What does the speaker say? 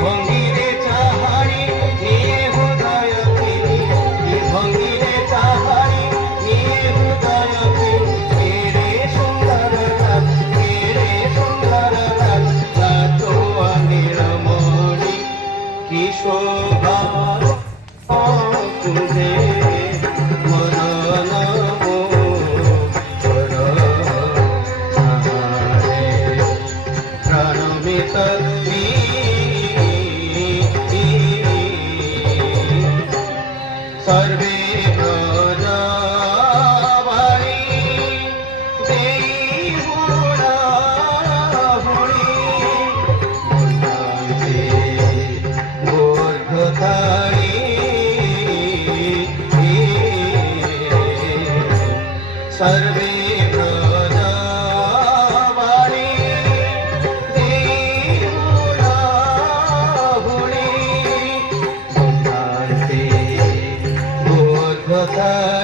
ভঙ্গিরে চাহারি নিয়ে হৃদয় তিনি, কি ভঙ্গিরে চাহারি নিয়ে হৃদয় তিনি, কেড়ে সুন্দর লাল, কেড়ে সুন্দর লাল, লাটোয়া নীলমণি কি শোভা কুঞ্জে মনন মোহর ছাড়ে প্রাণমিত सर्वे ब्रजवाणी देहुणाहुणी मुन्नांते बोधधारी सर्वे ब्रजवाणी देहुणाहुणी मुन्नांते কথা